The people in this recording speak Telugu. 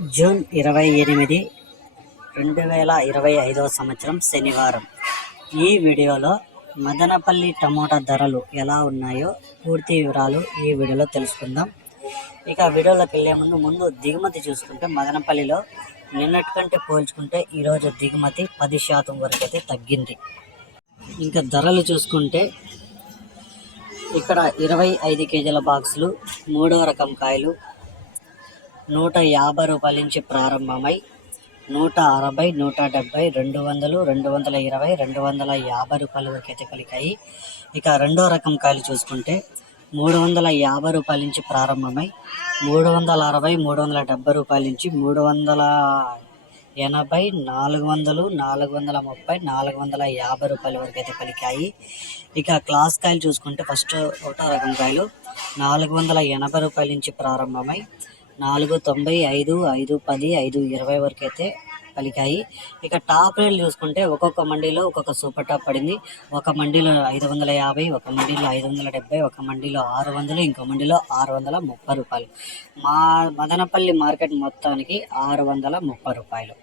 జూన్ 28, 2025 సంవత్సరం శనివారం. ఈ వీడియోలో మదనపల్లి టమోటా ధరలు ఎలా ఉన్నాయో పూర్తి వివరాలు ఈ వీడియోలో తెలుసుకుందాం. ఇక వీడియోలోకి వెళ్ళే ముందు దిగుమతి చూసుకుంటే మదనపల్లిలో నిన్నటి కంటే పోల్చుకుంటే ఈరోజు దిగుమతి 10% వరకు అయితే తగ్గింది. ఇంకా ధరలు చూసుకుంటే ఇక్కడ 25 కేజీల బాక్సులు 3వ రకం కాయలు 150 రూపాయల నుంచి ప్రారంభమై 160, 170, 200, 220, 250 రూపాయల వరకు అయితే పలికాయి. ఇక 2వ రకం కాయలు చూసుకుంటే 350 రూపాయల నుంచి ప్రారంభమై 360, 370 రూపాయల నుంచి 380, 400, 430, 450 రూపాయల వరకు అయితే పలికాయి. ఇక క్లాస్ కాయలు చూసుకుంటే ఫస్ట్ 1వ రకం కాయలు 480 రూపాయల నుంచి ప్రారంభమై 490, 5, 510, 520 వరకు అయితే పలికాయి. ఇక టాప్ రేట్లు చూసుకుంటే ఒక్కొక్క మండీలో ఒక్కొక్క సూపర్ టాప్ పడింది. ఒక మండీలో 550, ఒక మండీలో 570, ఒక మండీలో 600, ఇంకో మండీలో 630 రూపాయలు. మా మదనపల్లి మార్కెట్ మొత్తానికి 630 రూపాయలు.